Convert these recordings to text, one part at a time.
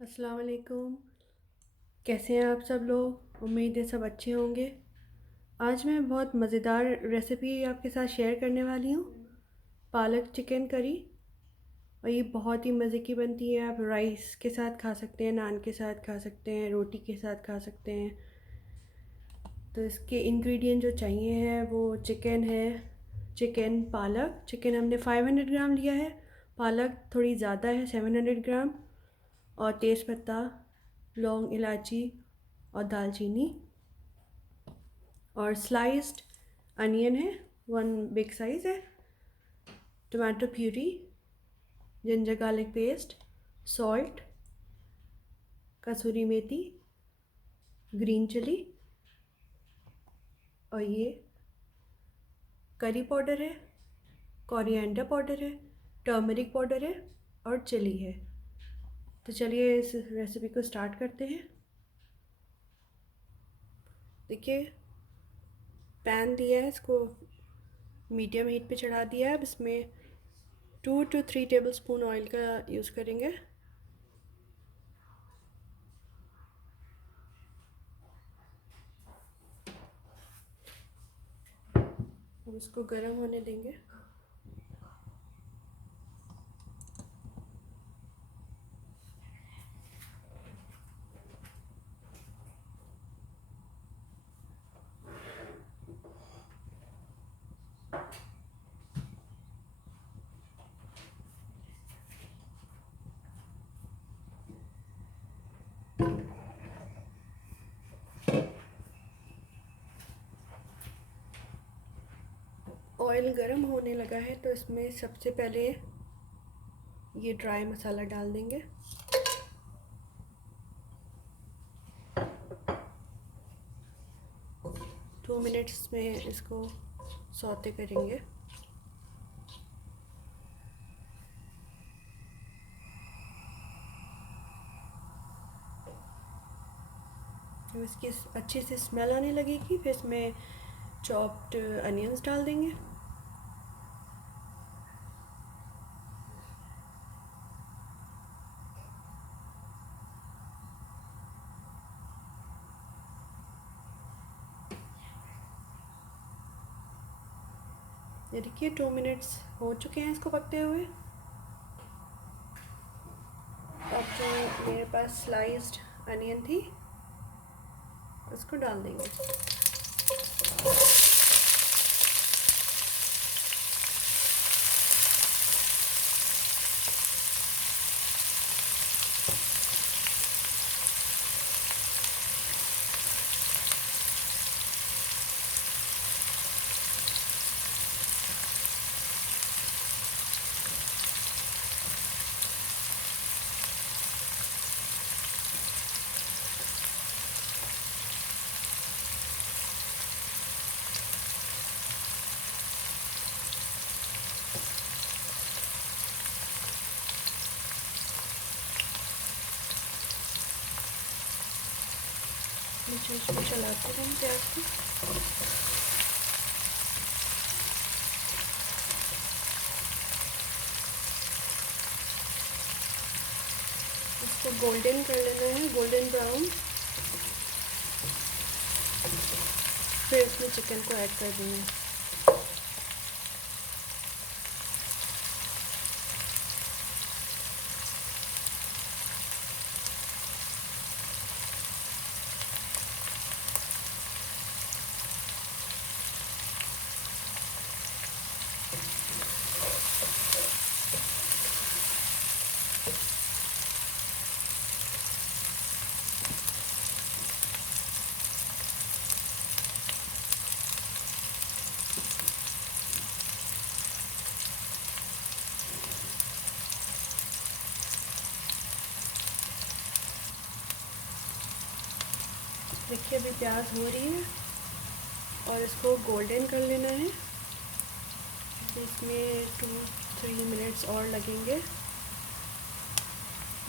अस्सलाम वालेकुम। कैसे हैं आप सब लोग? उम्मीद है सब अच्छे होंगे। आज मैं बहुत मज़ेदार रेसिपी आपके साथ शेयर करने वाली हूँ, पालक चिकन करी। और ये बहुत ही मज़े की बनती है। आप राइस के साथ खा सकते हैं, नान के साथ खा सकते हैं, रोटी के साथ खा सकते हैं। तो इसके इंग्रेडिएंट जो चाहिए है वो चिकन है, चिकन पालक। चिकन हमने 500 ग्राम लिया है, पालक थोड़ी ज़्यादा है 700 ग्राम, और तेज़पत्ता, लौंग, इलायची और दालचीनी, और स्लाइस्ड अनियन है, 1 बिग साइज़ है, tomato puree, ginger garlic paste, salt, kasuri methi, green chilli, और ये करी पाउडर है, कोरिएंडर पाउडर है, टर्मरिक पाउडर है और चिली है। तो चलिए इस रेसिपी को स्टार्ट करते हैं। देखिए, पैन दिया है, इसको मीडियम हीट पे चढ़ा दिया है। अब इसमें 2 to 3 टेबल स्पून ऑयल का यूज़ करेंगे। अब इसको गर्म होने देंगे। ऑयल गर्म होने लगा है तो इसमें सबसे पहले ये ड्राई मसाला डाल देंगे। 2 मिनट्स में इसको सौते करेंगे। जब इसकी अच्छी से स्मेल आने लगेगी फिर इसमें चॉप्ड अनियंस डाल देंगे। ये देखिए 2 मिनट्स हो चुके हैं इसको पकते हुए। अब जो मेरे पास स्लाइस्ड अनियन थी उसको डाल देंगे। बीच बीच में चलाते रहें प्याज को। इसको गोल्डन कर लेना है, गोल्डन ब्राउन। फिर इसमें चिकन को ऐड कर देंगे। देखिए अभी प्याज हो रही है और इसको गोल्डन कर लेना है। इसमें 2-3 मिनट्स और लगेंगे।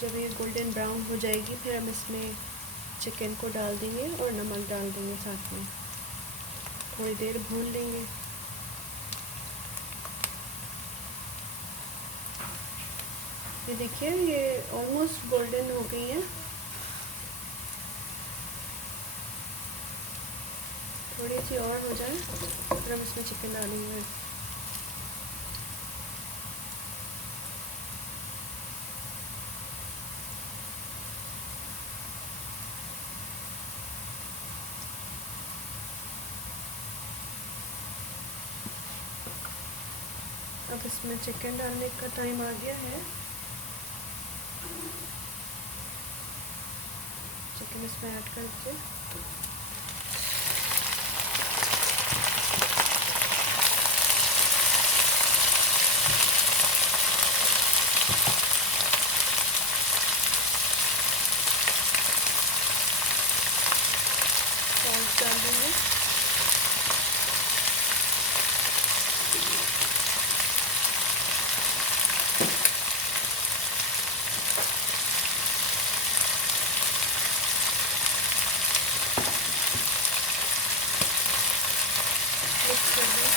जब ये गोल्डन ब्राउन हो जाएगी फिर हम इसमें चिकन को डाल देंगे और नमक डाल देंगे साथ में। थोड़ी देर भून लेंगे। ये देखिए ये ऑलमोस्ट गोल्डन हो गई है। थोड़ी सी और हो जाए फिर हम इसमें चिकन डालेंगे। अब इसमें चिकन डालने का टाइम आ गया है। चिकन इसमें ऐड कर दीजिए। सॉल्ट डाल देंगे। मिक्स कर दें।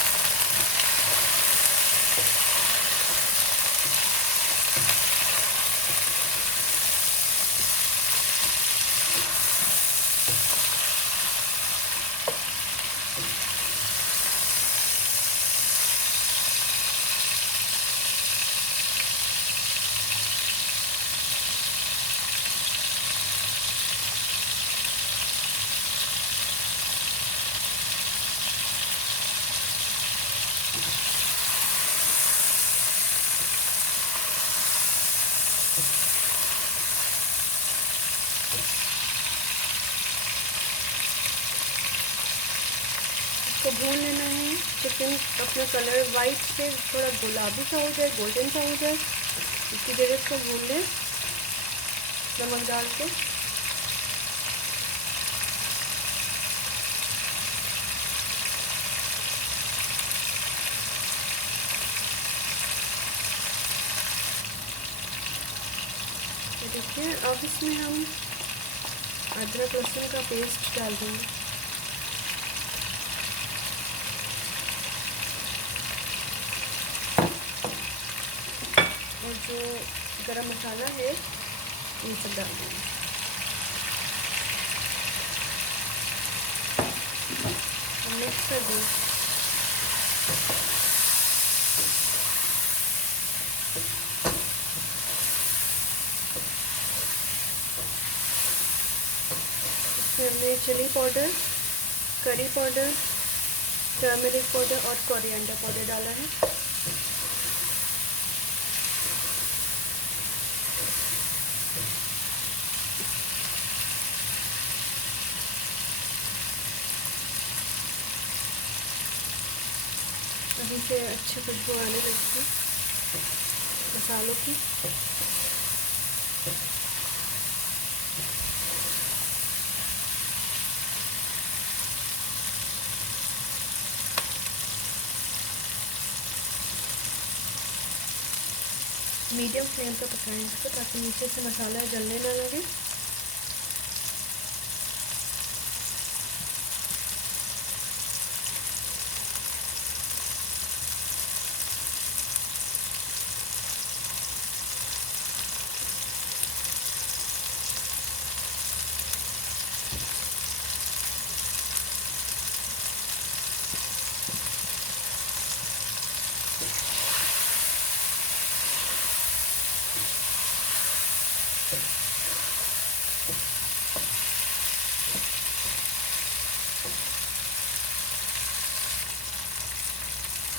इसको भून लेना है। चिकन अपना कलर वाइट से थोड़ा गुलाबी सा हो जाए, गोल्डन सा हो जाए, इतनी देर इसको भून लें नमक डाल के। तो देखिए अब इसमें हम अदरक लहसुन का पेस्ट डाल देंगे। और जो गरम मसाला है ये सब डाल देंगे। मिक्स कर दें। इसमें हमने chilli powder, curry powder, turmeric powder और कोरिएंडर पाउडर डाला है। अभी से अच्छी खुशबू आने लगती है मसालों की। मीडियम फ्लेम पर पकाएं इसको ताकि नीचे से मसाला जलने ना लगे।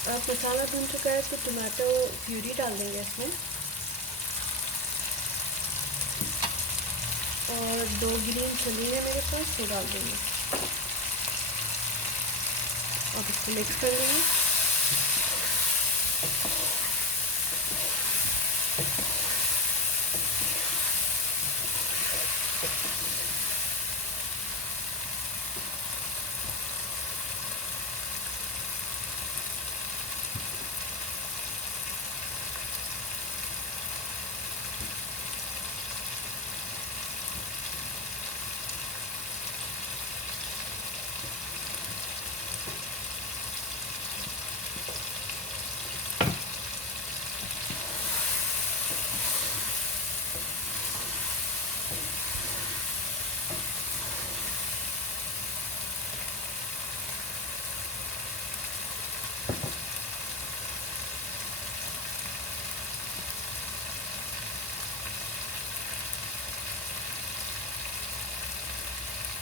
अब मसाला भुन चुका है तो टमाटो प्यूरी डाल देंगे इसमें और 2 ग्रीन चिली है मेरे पास, वो डाल देंगे। अब इसको मिक्स कर लेंगे।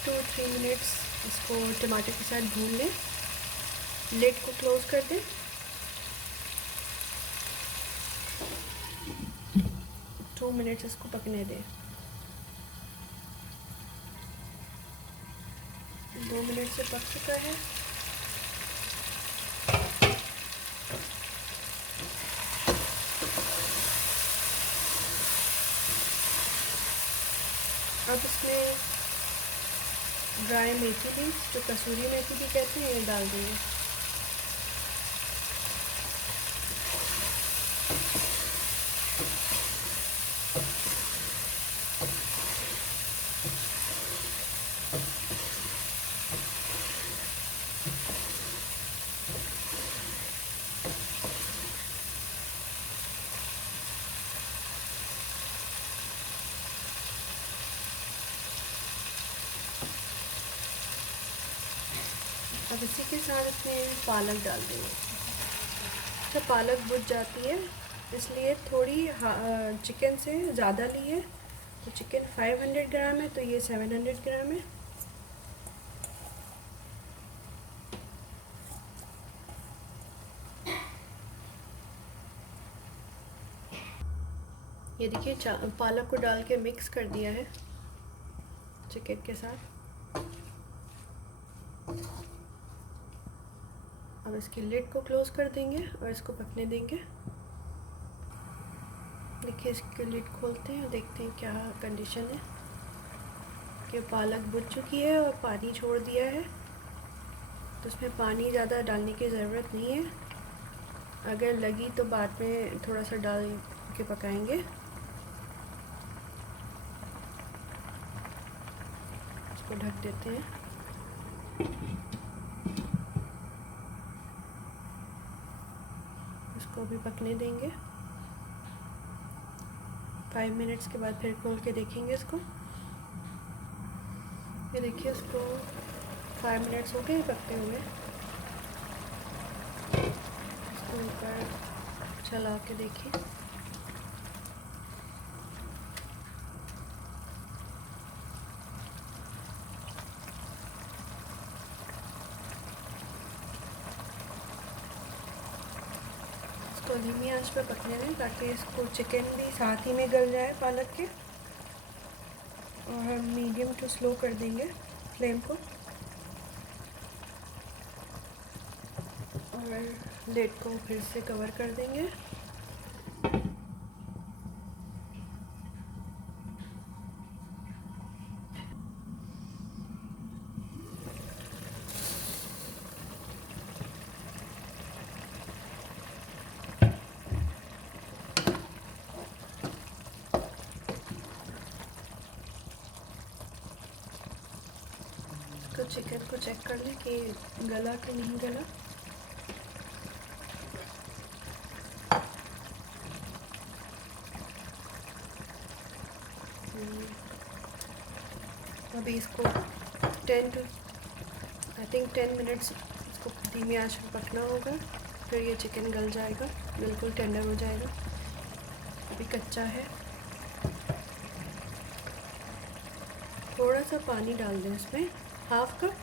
to 3 मिनट्स इसको टमाटर के साथ भून लें। लिड को क्लोज़ कर दें। 2 मिनट्स इसको पकने दें। 2 मिनट से पक चुका है। अब इसमें ड्राई मेथी भी, जो कसूरी मेथी भी कहते हैं, ये डाल देंगे। अब इसी के साथ इसमें पालक डाल देंगे। तो पालक बुझ जाती है, इसलिए थोड़ी चिकन से ज़्यादा ली है। तो चिकन 500 ग्राम है, तो ये 700 ग्राम है। ये देखिए पालक को डाल के मिक्स कर दिया है चिकन के साथ। अब इसकी लिड को क्लोज़ कर देंगे और इसको पकने देंगे। देखिए इसकी लिड खोलते हैं और देखते हैं क्या कंडीशन है। कि पालक बुझ चुकी है और पानी छोड़ दिया है, तो उसमें पानी ज़्यादा डालने की ज़रूरत नहीं है। अगर लगी तो बाद में थोड़ा सा डाल के पकाएंगे। इसको ढक देते हैं। इसको भी पकने देंगे। 5 मिनट्स के बाद फिर खोल के देखेंगे इसको। ये देखिए इसको 5 मिनट्स हो गए पकते हुए। इसको ऊपर चला के देखिए। इसको धीमी आंच पर पकने दें ताकि इसको चिकन भी साथ ही में गल जाए पालक के। और हम मीडियम टू स्लो कर देंगे फ्लेम को और लिड को फिर से कवर कर देंगे। तो चिकन को चेक कर लें कि गला कि नहीं गला। अभी इसको 10 मिनट्स इसको धीमी आंच पर पकना होगा, फिर ये चिकन गल जाएगा, बिल्कुल टेंडर हो जाएगा। अभी कच्चा है। थोड़ा सा पानी डाल दें इसमें, हाफ कप।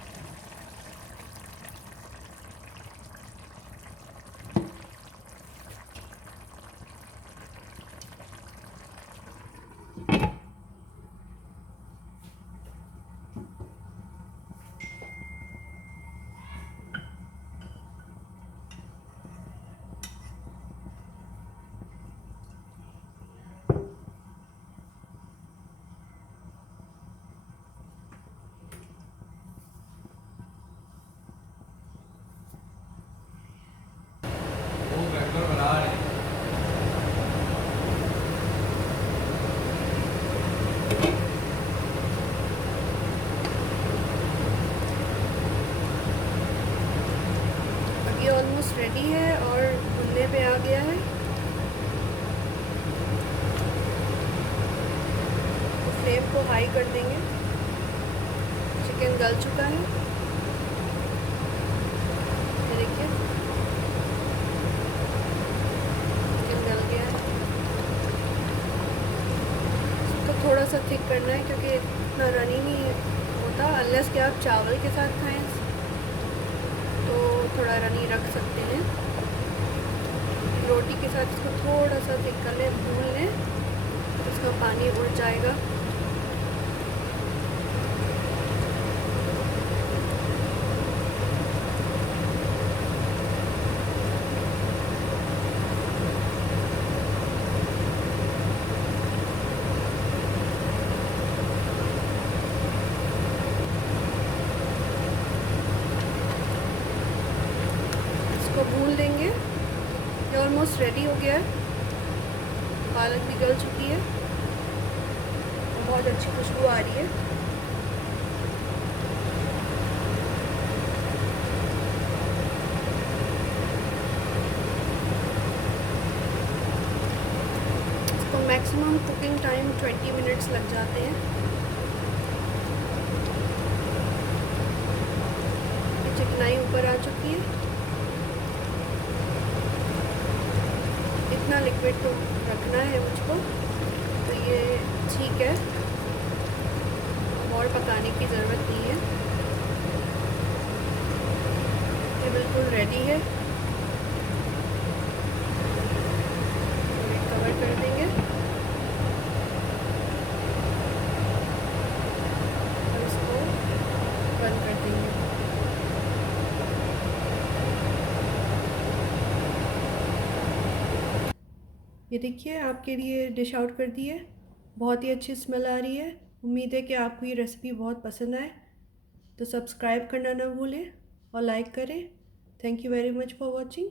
ये ऑलमोस्ट रेडी है और भुनने पे आ गया है। तो फ्लेम को हाई कर देंगे। चिकन गल चुका है, ये देखिए चिकन गल गया है। इसको थोड़ा सा थिक करना है क्योंकि इतना रनी नहीं होता बनता, अनलेस कि आप चावल के साथ खाएं तो थोड़ा रनी रख सकते हैं। रोटी के साथ इसको थोड़ा सा थिक कर लें, भून लें, तो इसका पानी उड़ जाएगा। इसको भून लेंगे। ये ऑलमोस्ट रेडी हो गया है। पालक भी गल चुकी है, बहुत अच्छी खुशबू आ रही है। इसको मैक्सिमम कुकिंग टाइम 20 मिनट्स लग जाते हैं। ये चिकनाई ऊपर आ चुकी है। इतना लिक्विड तो रखना है मुझको, तो ये ठीक है, और पकाने की ज़रूरत नहीं है। ये बिल्कुल रेडी है। कवर कर देंगे और इसको बंद कर देंगे। ये देखिए, आपके लिए डिश आउट कर दी है। बहुत ही अच्छी स्मेल आ रही है। उम्मीद है कि आपको ये रेसिपी बहुत पसंद आए। तो सब्सक्राइब करना ना भूलें और लाइक करें। Thank you very much for watching.